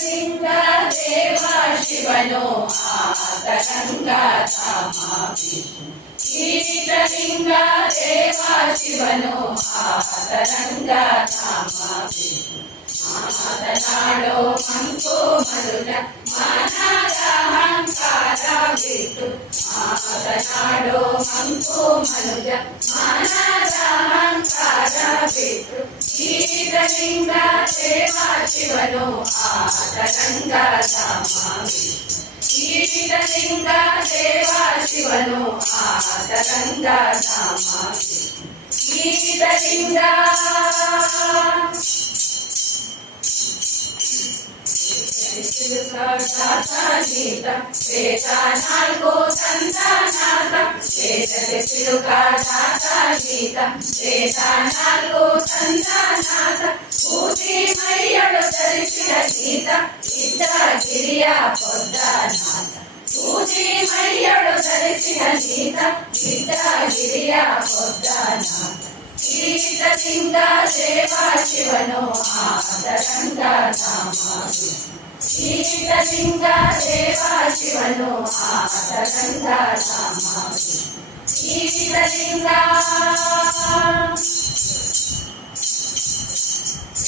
ಲಿಂಗ ದೇವ ಶಿವನು ಆತರಂಗ ಧಾಮ ವಿಷ್ಣು ಲಿಂಗ ದೇವ ಶಿವನು ಆತರಂಗ ಧಾಮ ವಿಷ್ಣು ಮಾತನಾಡೋ ಮಂಕು ಮರುಳ ಮನದ ಅಹಂಕಾರ ಬಿಟ್ಟು ಮಾತನಾಡೋ ಮಂಕು ಮನುಜ ಮನದ ಅಹಂಕಾರ ಬಿಟ್ಟು ಲಿಂಗ ದೇವ ಶಿವನು ಆತರಂಗ ಧಾಮ ವಿಷ್ಣು ಲಿಂಗ ದೇವ ಶಿವನು ಆತರಂಗ ಧಾಮ ವಿಷ್ಣು ಲಿಂಗ ಗೀತ ವೇದ ನಾಲ್ಕು ಸಂತಾನಾಥ ವೇದಕ್ಕೆ ಸಿಲುಕಾದಾತ ಗೀತ ವೇದ ನಾಲ್ಕು ಸಂತಾನಾಥ ಪೂಜಿ ಮೈಯಳು ಧರಿಸಿದ ಗೀತ ಇದ್ದ ಗಿರಿಯ ಪೊದ್ದನಾಥ ಪೂಜಿ ಮೈಯಳು ಧರಿಸಿದ ಗೀತ ಇದ್ದ ಗಿರಿಯ ಪೊದ್ದನಾಥ ಲಿಂಗ ದೇವ ಶಿವನು ಆತರಂಗ ಧಾಮ ಲಿಂಗ ದೇವ ಶಿವನು ಆತರಂಗ ಧಾಮ ಲಿಂಗ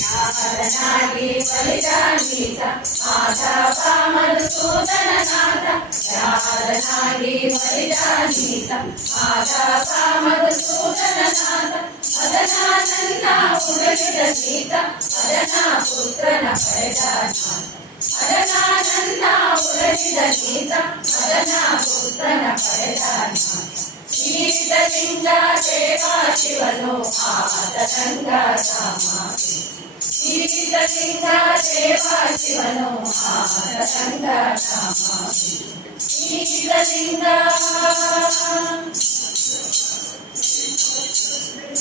ಯಾರನಾಗಿ ಬಲಿದಾನೀತ ಮಾಧವ ಮಧುಸೂದನನಾಥ ಯಾರನಾಗಿ ಬಲಿದಾನೀತ ಮಾಧವ ಮಧುಸೂದನನಾಥ ಮದನಾನಂದ ಉಡಲಿದ ಗೀತ ಮದನ ಪುತ್ರನ ಪಡೆದನಾಥ ಮದನಾನಂದ ಉಡಲಿದ ಗೀತ ಮದನ ಪುತ್ರನ ಪಡೆದನಾಥ ಲಿಂಗ ದೇವ ಶಿವನು ಆತರಂಗ ಧಾಮ ಲಿಂಗ ದೇವ ಶಿವನು ಆತರಂಗ ಧಾಮ ಲಿಂಗ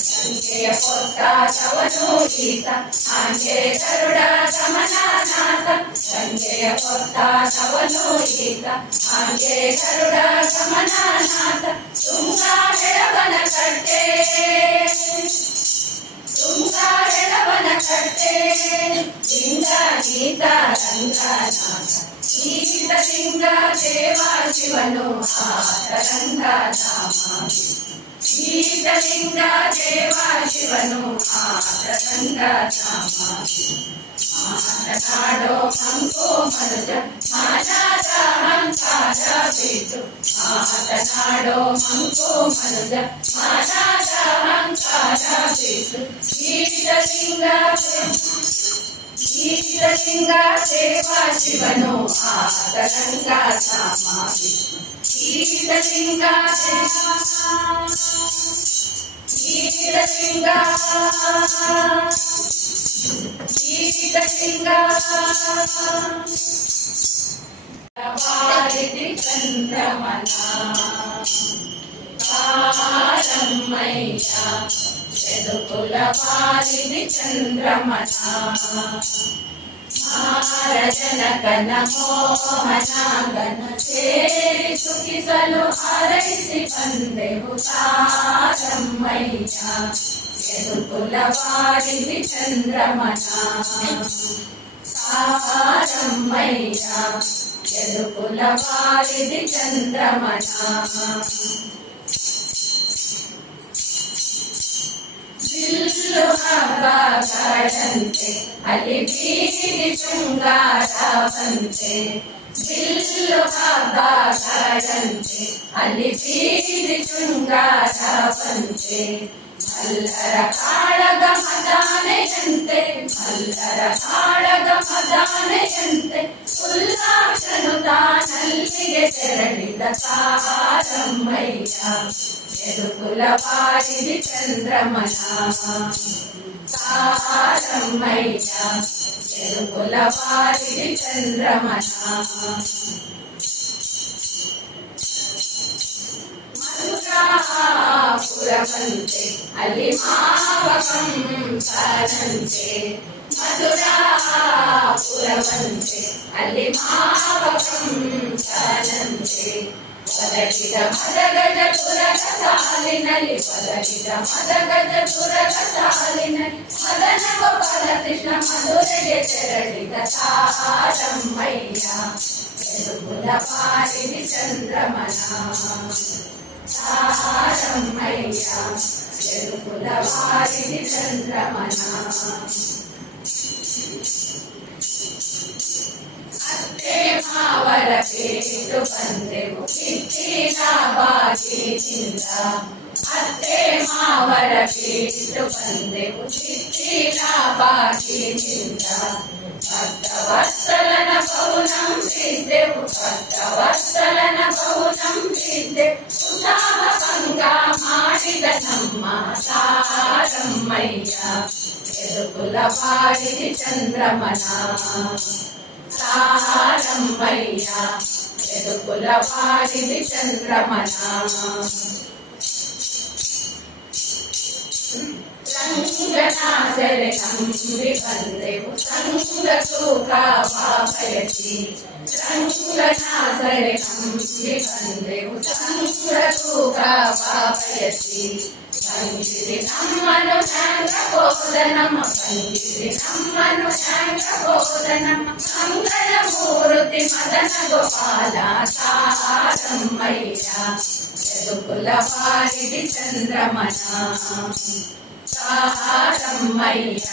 ಸಂಜೆಯ ಪೊತ್ತ ತವನು ಗೀತ ಆಂಜೆ ಗರುಡ ಗಮನನಾಥ ಸಂಜೆಯ ಪೊತ್ತ ತವನು ಗೀತ ಆಂಜೆ ಗರುಡ ಗಮನನಾಥ ತುಂಗ ಹೆಳವನ ಕಟ್ಟೆ ತುಂಗ ಹೆಳವನ ಕಟ್ಟೆ ಲಿಂಗ ಗೀತ ರಂಗನಾಥ ಲಿಂಗ ದೇವ ಶಿವನು ಆತರಂಗ ಧಾಮ ಲಿಂಗ ದೇವ ಶಿವನು ಆತರಂಗ ಧಾಮ ಮಾತನಾಡೋ ಮಂಕು ಮನುಜ ಮನದ ಅಹಂಕಾರ ಬಿಟ್ಟು ಮಾತನಾಡೋ ಮಂಕು ಮನುಜ ಮನದ ಅಹಂಕಾರ ಬಿಟ್ಟು ಲಿಂಗ ದೇವ ಶಿವನು ಆತರಂಗ ಧಾಮ ವಿಷ್ಣು ಲಿಂಗ ವಾರಿಧಿ ಚಂದ್ರಮನ ಕಾರಮ್ಮಯ್ಯ ಯದುಕುಲ ವಾರಿಧಿ ಚಂದ್ರಮನ ಜನಕನ ಮೋಹನಾಂಗನ ಸೇರಿ ಸುಖಿಸಲು ಹಾರೈಸಿ ಬಂದೆವು ತಾರಮ್ಮಯ್ಯ ಯದುಕುಲ ವಾರಿಧಿ ಚಂದ್ರಮನ ತಾರಮ್ಮಯ್ಯ ಯದುಕುಲ ವಾರಿಧಿ ಚಂದ್ರಮನ ಬಿಲ್ಲು ಹಬ್ಬಗಳಂತೆ ಅಲ್ಲಿ ಬೀದಿ ಶೃಂಗಾರ ಬಂತೆ ಬಿಲ್ಲು ಹಬ್ಬಗಳಂತೆ ಅಲ್ಲಿ ಬೀದಿ ಶೃಂಗಾರ ಬಂತೆ ಮಲ್ಲರ ಕಾಳಗ ಮದಾನೆಯಂತೆ ಮಲ್ಲರ ಕಾಳಗ ಮದಾನೆಯಂತೆ ಉಲ್ಲಾಸನು ತಾನಲ್ಲಿಗೆ ತೆರಳಿದ ತಾರಮ್ಮಯ್ಯ ಯದುಕುಲ ವಾರಿಧಿ ಚಂದ್ರಮನ ತಾರಮ್ಮಯ್ಯ ಯದುಕುಲ ವಾರಿಧಿ ಚಂದ್ರಮನ ಮಧುರಾಪುರವಂತೆ ಅಲ್ಲಿ ಮಾವಕಂಸನಂತೆ ಮಧುರಾಪುರವಂತೆ ಅಲ್ಲಿ ಮಾವಕಂಸನಂತೆ ಒದಗಿದ ಮದಗಜ ಪುರದ ಸಾಲಿನಲ್ಲಿ ಒದಗಿದ ಮದಗಜ ಪುರದ ಸಾಲಿನಲ್ಲಿ ಮದನ ಗೋಪಾಲ ಕೃಷ್ಣ ಮಧುರೆಗೆ తెరడిత తారమ్మయ్య వెలుగుల వారిని చంద్రమన తారమ్మయ్య వెలుగుల వారిని చంద్రమన అత్తే మావర పేటు ಬಂದೆವು ಕಿತ್ತಿನ ಬಾಗಿಲಿಂದ ಅತ್ತೆ ಮಾವರ ಪೇಟು ಬಂದೆವು ಕಿತ್ತಿನ ಬಾಗಿಲಿಂದ ಭಕ್ತವತ್ಸಲನ ಬಹು ನಂಬಿದ್ದೆವು ಭಕ್ತವತ್ಸಲನ ಬಹು ನಂಬಿದ್ದೆವು ಉತ್ಸಾಹ ಭಂಗ ಮಾಡಿದ ನಮ್ಮ ತಾರಮ್ಮಯ್ಯ ಎದುಕುಲ ಬಾಡಿದಿ ಚಂದ್ರಮನ ತಾರಮ್ಮಯ್ಯ ಎದುಕುಲ ಬಾಡಿದಿ ಚಂದ್ರಮನ ರಂಗನಾಸರೆ ನಂಬಿ ಬಂದೆವು ಸಂಗ ಸುಖ ಬಯಸಿ ರಂಗನಾಸರೆ ನಂಬಿ ಬಂದೆವು ಸಂಗ ಸುಖ ಬಯಸಿ ಬಂದಿರಿ ನಮ್ಮನು ಸಂಗ ಹೋದ ನಮ್ಮ ಬಂದಿರಿ ನಮ್ಮನು ಸಂಗ ಹೋದ ನಮ್ಮ ಮಂಗಳ ಮೂರ್ತಿ ಮದನ ಗೋಪಾಲ ತಾರಮ್ಮಯ್ಯ ಎದುಕುಲ ಬಾರಿದಿ ಚಂದ್ರಮನ ತಾರಮ್ಮಯ್ಯ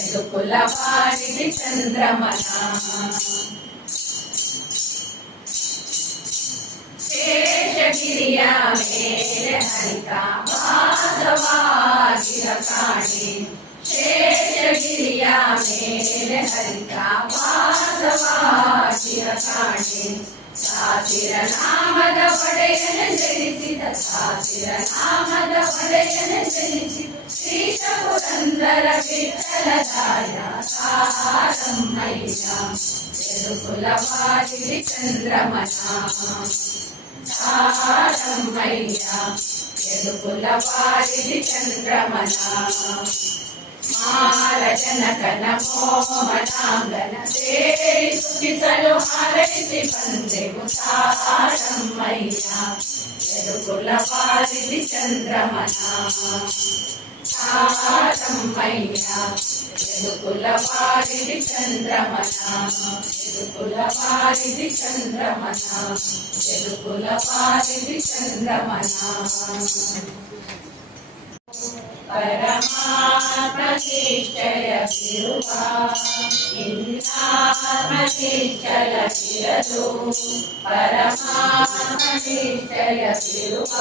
ಎದುಕುಲ ಬಾರಿದಿ ಚಂದ್ರಮನ ಶೇಷಗಿರಿಯ ಮೇಲೆ ಹರಿತ ವಾಸವಾಗಿರ ಕಾಣಿ ಶೇಷಗಿರಿಯ ಮೇಲೆ ಹರಿತ ವಾಸವಾಗಿರ ಕಾಣಿ ಸಾಸಿರ ನಾಮದ ಒಡೆಯನ ಜನಿಸಿದ ಸಾಸಿರ ನಾಮದ ಒಡೆಯನ ಜನಿಸಿದ ಶ್ರೀಶ ಪುರಂದರ ವಿಠಲರಾಯ ತಾರಮ್ಮಯ್ಯ ಎದುಕುಲ ಬಾರಿದಿ ಚಂದ್ರಮನ ತಾರಮ್ಮಯ್ಯ ಎದುಕುಲ ಬಾರಿದಿ ಚಂದ್ರಮನ ಮಾರ ಜನಕನ ಮೋಹನಾಂಗನ ಸೇರಿ ಸುಖಿಸಲು ಹಾರೈಸಿ ಬಂದೆವು ತಾರಮ್ಮಯ್ಯ ಎದುಕುಲ ಬಾರಿದಿ ಚಂದ್ರಮನ ತಾರಮ್ಮಯ್ಯ ಎದುಕುಲ ಬಾರಿದಿ ಚಂದ್ರಮನ ಎದುಕುಲ ಬಾರಿದಿ ಚಂದ್ರಮನ ಎದುಕುಲ ಬಾರಿದಿ ಚಂದ್ರಮನ ಪರಮಾತ್ಮನಿಶ್ಚಯವಿರುವ ಇನ್ನಾತ್ಮನಿಶ್ಚಯವಿರದು ಪರಮಾತ್ಮನಿಶ್ಚಯವಿರುವ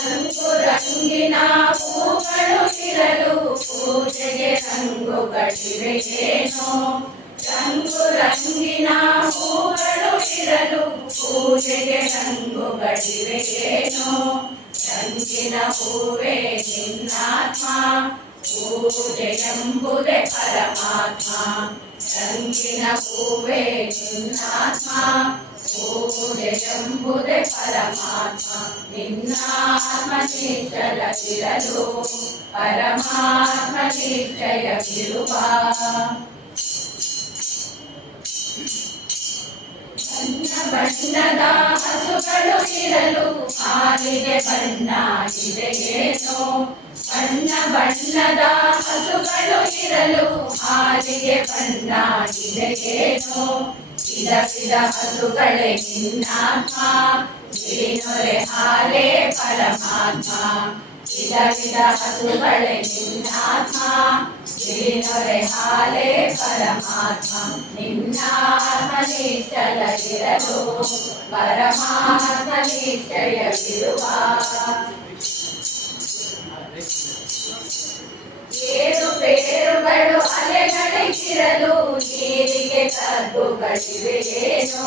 ರಂಗು ರಂಗಿನ ಹೂಗಳು ಇರಲು ಪೂಜೆಗೆ ರಂಗುಗಳಿವೆಯೇನೋ ರಂಗು ರಂಗಿನ ಹೂಗಳು ಇರಲು ಪೂಜೆಗೆ ರಂಗುಗಳಿವೆಯೇನೋ ರಂಗಿನ ಹೂವೇ ನಿನ್ನಾತ್ಮ ಪೂಜೆ ಎಂಬುದೇ ಪರಮಾತ್ಮ ರಂಗಿನ ಹೂವೇ ನಿನ್ನಾತ್ಮ ಪೂಜೆ ಎಂಬುದೇ ಪರಮಾತ್ಮ ನಿನ್ನಾತ್ಮ ನಿಶ್ಚಲವಿರಲು ಪರಮಾತ್ಮ ನಿಶ್ಚಯವಿರುವ ಬಣ್ಣ ಬಣ್ಣದ ಹಸುಗಳು ಇರಲು ಹಾಲಿಗೆ ಬಣ್ಣ ಇದೆಯೇನೋ ಬಣ್ಣ ಬಣ್ಣದ ಹಸುಗಳು ಇರಲು ಹಾಲಿಗೆ ಬಣ್ಣ ಇದೆಯೇನೋ ವಿಧ ವಿಧ ಹಸುಗಳೇ ನಿನ್ನಾತ್ಮ ಗಿರಿನೊರೆ ಹಾಲೇ ಪರಮಾತ್ಮ ವಿಧ ವಿಧ ಹಸುಗಳೇ ನಿನ್ನಾತ್ಮ ಗಿರಿನೊರೆ ಹಾಲೇ ಪರಮಾತ್ಮ ನಿನ್ನಾತ್ಮ ನಿಶ್ಚಲವಿರಲು ಪರಮಾತ್ಮ ನಿಶ್ಚಯವಿರುವ ಏರು ಪೇರುಗಳು ಅಲೆಗಳಿಗಿರಲು ನೀರಿಗೆ ತಗ್ಗುಗಳಿವೆಯೇನೋ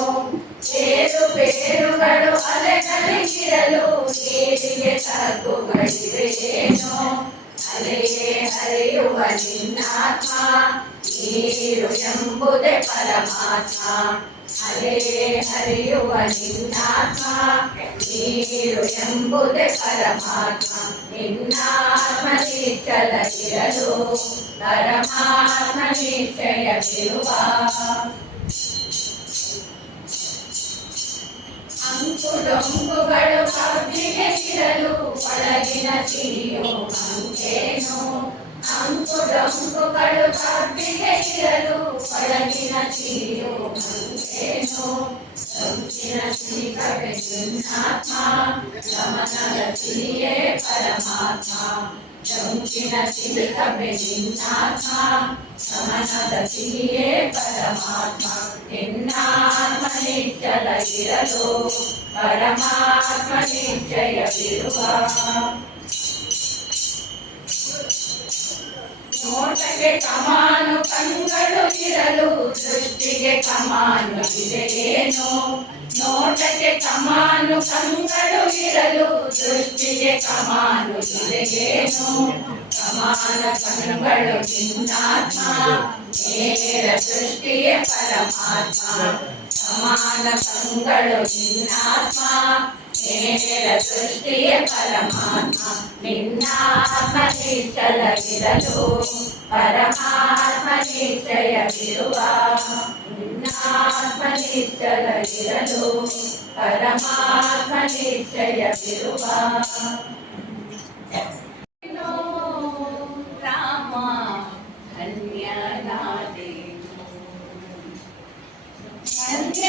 ಏರು ಪೇರುಗಳು ಅಲೆಗಳಿಗಿರಲು ನೀರಿಗೆ ತಗ್ಗುಗಳಿವೆಯೇನೋ ಅಲೆಯೇ ಹರಿಯುವ ನಿನ್ನಾತ್ಮ ನೀರು ಎಂಬುದೇ ಪರಮಾತ್ಮ ಅಲೆಯೇ ಹರಿಯುವ ನಿನ್ನಾತ್ಮ ನೀರು ಎಂಬುದೇ ಪರಮಾತ್ಮ ನಿನ್ನಾತ್ಮ ನಿಶ್ಚಲವಿರಲು ಪರಮಾತ್ಮ ನಿಶ್ಚಯವಿರುವ ಅಂಕುಡೊಂಕುಗಳು ಕಬ್ಬಿಗೆ ಇರಲು ಒಳಗಿನ ಸಿರಿಯು ಅಂಕೆ ಅಂಕುಡೊಂಕುಗಳು ಕಬ್ಬಿಗೆ ಇರಲು ಒಳಗಿನ ಸಿರಿಯು ಮಂಗೇನು ಸಂಚಿನ ಸಿರಿ ಕವೆ ಚಿನ್ನಾತ್ಮ ಗಮನದ ಸಿರಿಯೇ ಪರಮಾತ್ಮ ಸಂಚಿನ ಸಿರಿ ಕವೆ ಚಿನ್ನಾತ್ಮ ಗಮನದ ಸಿರಿಯೇ ಪರಮಾತ್ಮ ನಿನ್ನಾತ್ಮ ನಿಶ್ಚಲವಿರಲು ಪರಮಾತ್ಮ ನಿಶ್ಚಯವಿರುವ ನೋಟಕ್ಕೆ ಕಮಾನು ಕಂಗಳು ಇರಲು ದೃಷ್ಟಿಗೆ ಕಮಾನು ಇದೆಯೇನು ನೋಟಕ್ಕೆ ಕಮಾನು ಕಂಗಳು ಇರಲು ದೃಷ್ಟಿಗೆ ಕಮಾನು ಇದೆಯೇನು ಕಮಾನ ಕಂಗಳು ಚಿನ್ನಾತ್ಮ ನೇರ ದೃಷ್ಟಿಯೇ ಪರಮಾತ್ಮ ಸಮಾನ ಕಂಗಳು ಚಿನ್ನಾತ್ಮ ನೇರ ದೃಷ್ಟಿಯೇ ಪರಮಾತ್ಮ ನಿನ್ನಾತ್ಮ ನಿಶ್ಚಲವಿರಲು ಪರಮಾತ್ಮ ನಿಶ್ಚಯವಿರುವ ನಿನ್ನಾತ್ಮ ನಿಶ್ಚಲವಿರಲು ಪರಮಾತ್ಮ ನಿಶ್ಚಯವಿರುವ ರಾಮ ಧನ್ಯನಾದೇನು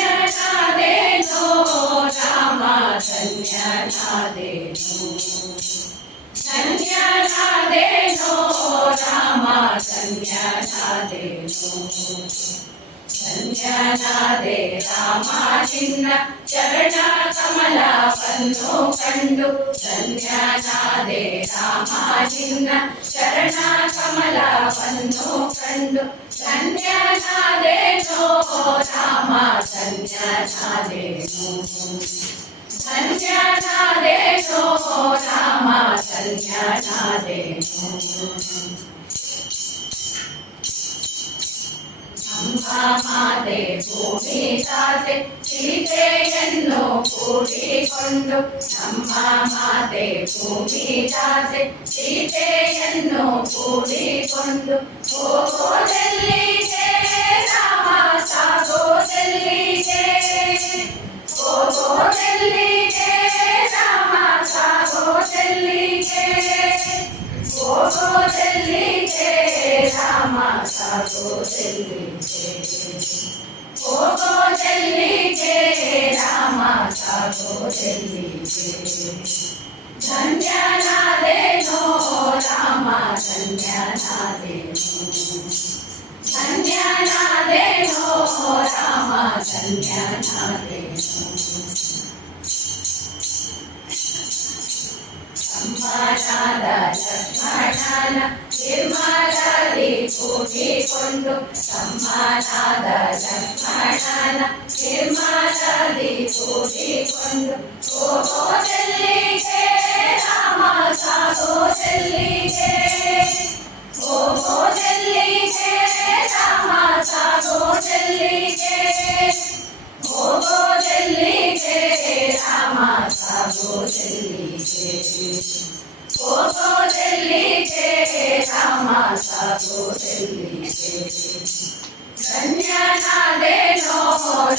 ಧನ್ಯನಾದೇನು ರಾಮ ಧನ್ಯನಾದೇನು ಧನ್ಯನಾದೇನು ರಾಮ ಧನ್ಯನಾದೇನು ಧನ್ಯನಾದೆ ರಾಮ ನಿನ್ನ ಚರಣ ಕಮಲವನ್ನು ಕಂಡು ಧನ್ಯನಾದೆ ರಾಮ ನಿನ್ನ ಚರಣ ಕಮಲವನ್ನು ಕಂಡು ಧನ್ಯನಾದೇನೋ ರಾಮ ಧನ್ಯನಾದೇನು ಧನ್ಯನಾದೇನೋ ರಾಮ ಧನ್ಯನಾದೇನು ಮಾತೆ ಭೂಮಿ ತಾತೆ ಸೀತೆಯನ್ನು ಕೂಡಿಕೊಂಡು ನಮ್ಮ ಮಾತೆ ಭೂಮಿ ತಾತೆ ಸೀತೆಯನ್ನು ಕೂಡಿಕೊಂಡು ಹೋಗೋದೆಲ್ಲಿಗೆ ರಾಮ ಸಾಗೋದೆಲ್ಲಿಗೆ ಹೋಗೋದೆಲ್ಲಿಗೆ ರಾಮ ಸಾಗೋದೆಲ್ಲಿಗೆ ಹೋಗೋದೆಲ್ಲಿಗೆ ರಾಮ ಸಾಗೋದೆಲ್ಲಿಗೆ ಹೋಗೋದೆಲ್ಲಿಗೆ ರಾಮ ಸಾಗೋದೆಲ್ಲಿಗೆ ಧನ್ಯನಾದೇನೋ ರಾಮ ಧನ್ಯನಾದೇನು ಧನ್ಯನಾದೇನೋ ರಾಮ ಧನ್ಯನಾದೇನು ಸಂಭಾಷಾದ ಲಕ್ಷ್ಮಣನ ನಿರ್ಮಲದಿ ಕೂಡಿಕೊಂಡು ಸಂಭಾಷಾದ ಲಕ್ಷ್ಮಣನ ನಿರ್ಮಲದಿ ಕೂಡಿಕೊಂಡು ಹೋಗೋದೆಲ್ಲಿಗೆ ರಾಮ ಸಾಗೋದೆಲ್ಲಿಗೆ ಹೋಗೋದೆಲ್ಲಿಗೆ ರಾಮ ಸಾಗೋದೆಲ್ಲಿಗೆ ಹೋಗೋದೆಲ್ಲಿಗೆ ರಾಮ ಸಾಗೋದೆಲ್ಲಿಗೆ ಹೋಗೋದೆಲ್ಲಿಗೆ ರಾಮ ಸಾಗೋದೆಲ್ಲಿಗೆ ಧನ್ಯನಾದೇನೋ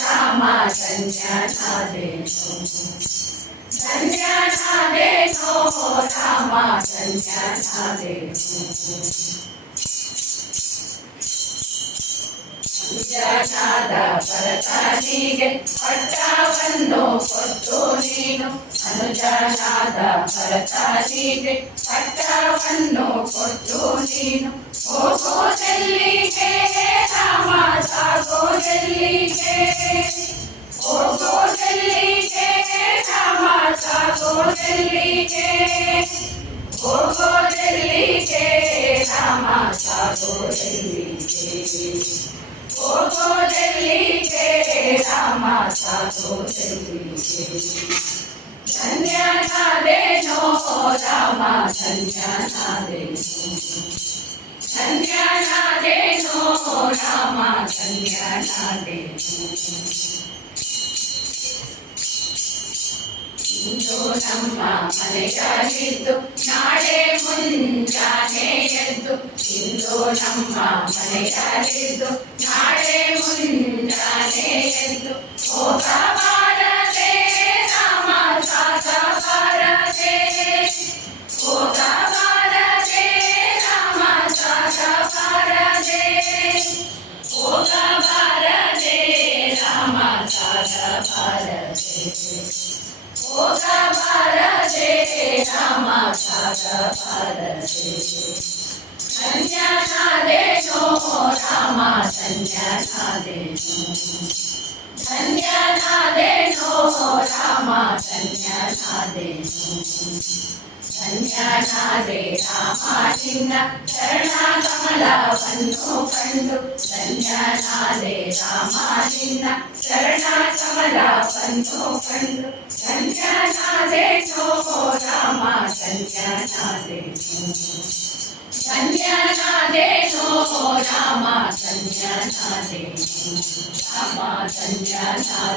ರಾಮ ಧನ್ಯನಾದೇನು ಧನ್ಯನಾದೇನೋ ರಾಮ ಧನ್ಯನಾದೇನು ಅನುಜನಾದ ಭರತನಿಗೆ ಪಟ್ಟವನ್ನು ಕೊಟ್ಟು ನೀನು ಅನುಜನಾದ ಭರತನಿಗೆ ಪಟ್ಟವನ್ನು ಕೊಟ್ಟು ನೀನು ಹೋಗೋದೆಲ್ಲಿಗೆ ರಾಮ ಸಾಗೋದೆಲ್ಲಿಗೆ ಹೋಗೋದೆಲ್ಲಿಗೆ ರಾಮ ಸಾಗೋದೆಲ್ಲಿಗೆ ಹೋಗೋದೆಲ್ಲಿಗೆ ರಾಮ ಸಾಗೋದೆಲ್ಲಿಗೆ ಹೋಗೋದೆಲ್ಲಿಗೆ ರಾಮ ಸಾಗೋದೆಲ್ಲಿಗೆ ಧನ್ಯನಾದೇನೋ ರಾಮ ಧನ್ಯನಾದೇನು ಧನ್ಯನಾದೇನೋ ರಾಮ ಧನ್ಯನಾದೇನು ಇಂದು ನಮ್ಮ ಮನೆಯಲ್ಲಿದ್ದು ನಾಳೆ ಮುಂಜಾನೆ ಎದ್ದು ಇಂದು ನಮ್ಮ ಮನೆಯಲ್ಲಿದ್ದು ನಾಳೆ ಮುಂಜಾನೆ ಎದ್ದು ಹೋಗಬಾರದೆ ರಾಮ ಸಾಗಬಾರದೆ ಹೋಗಬಾರದೆ राम सात पादसे संज्ञा देशो राम संज्ञा देशो संज्ञा देशो राम संज्ञा देशो संज्ञा दे राम चिन्ह शरणा कमला बंधु कंडु संज्ञा दे राम चिन्ह शरणा कमला बंधु कंडु संज्ञा देशो राम संज्ञा देशो संज्ञा देशो राम संज्ञा देशो राम संज्ञा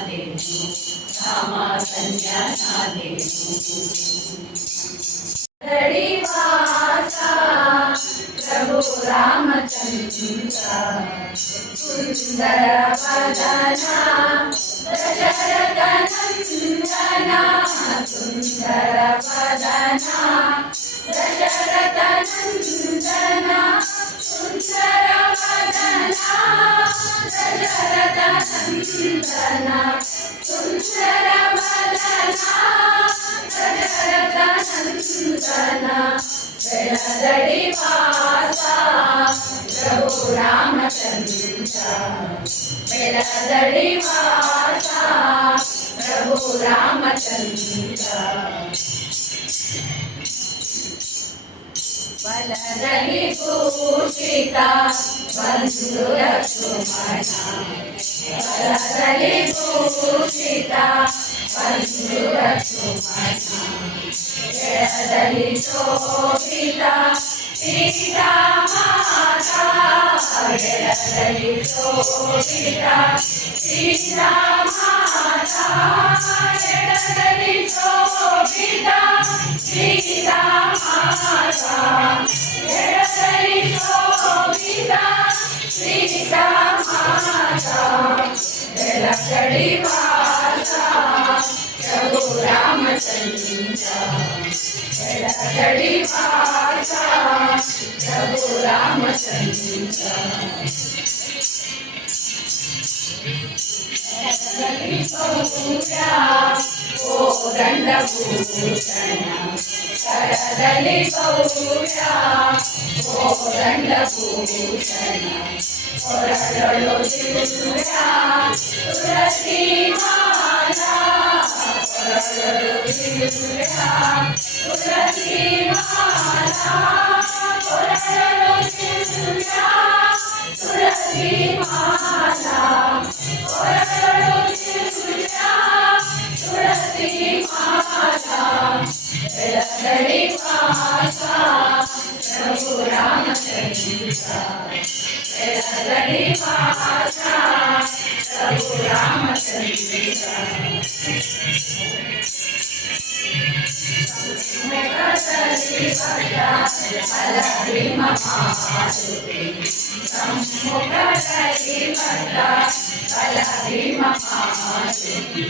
देशो राम संज्ञा देशो वासा प्रभु रामचंद्र सुंदर वदना दशरथ नंदना सुंदर वदना दशरथ नंदना सुंदर वदना दशरथ नंदना सुंदर वदना दशरथ नंदना बेलदड़ी वासा प्रभु रामचंद्र बेलदड़ी वासा प्रभु रामचंद्र बलदड़ी भूषिता बंधु लक्ष्मणा बलदड़ी भूषिता बंधु लक्ष्मणा बेलदड़ी शोभिता सीता माता बेलदड़ी शोभिता सीता माता बेलदड़ी शोभिता सीता माता बेलदड़ी शोभिता सीता माता बेलदड़ी वासा प्रभु रामचंद्र बेलदड़ी वासा प्रभु रामचंद्र बेलदड़ी बहुरा ओ दंडभूषण करदली बहुरा ओ दंडभूषण ಹೊರಡಲು ತಿರುಗುರ ತುಳಸಿ ಮಾಲಾ ಹೊರಡಲು ತಿರುಗುರ ತುಳಸಿ ಮಾಲಾ ಹೊರಡಲು ತಿರುಗುರ ತುಳಸಿ ಮಾಲಾ ಹೊರಡಲು ತಿರುಗುರ ತುಳಸಿ ಮಾಲಾ ಬೆಳಗಡಿ ವಾಸ ಪ್ರಭು ರಾಮಚಂದ್ರ बेलदड़ी वासा प्रभु रामचंद्र मुखदली भद्रा बलदड़ी महासुते मुखदली भद्रा बलदड़ी महासुते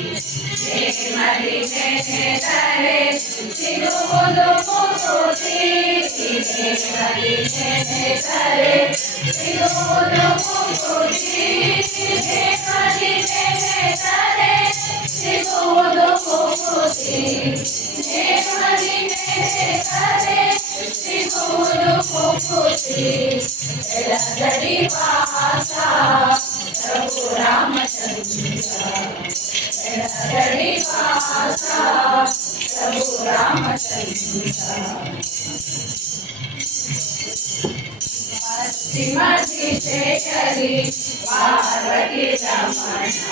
मरी करे सिरुमुदु मुकुति मरी करे सिरुमुदु मुकुति मरी करे सिरुमुदु मुकुति मरी करे सिरुमुदु मुकुति बेलदड़ी वासा प्रभु रामचंद्र बेलदड़ी वासा प्रभु रामचंद्र श्रीमती शेखरी पार्वती रमणा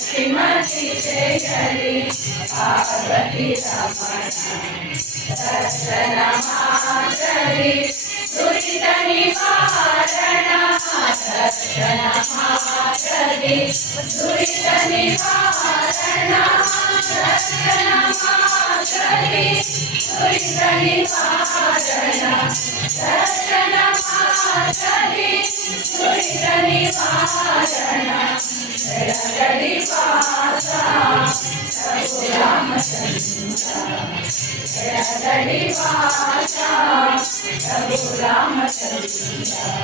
श्रीमती शेखरी पार्वती रमणा दर्शन मातरी दुरित निवारण दर्शन मातरी दुरित निवारण दर्शन मातरी दुरित निवारण दर्शन मातरी दुरित निवारण बेलदड़ी वासा प्रभु रामचंद्र बेलदड़ी वासा प्रभु रामचंद्र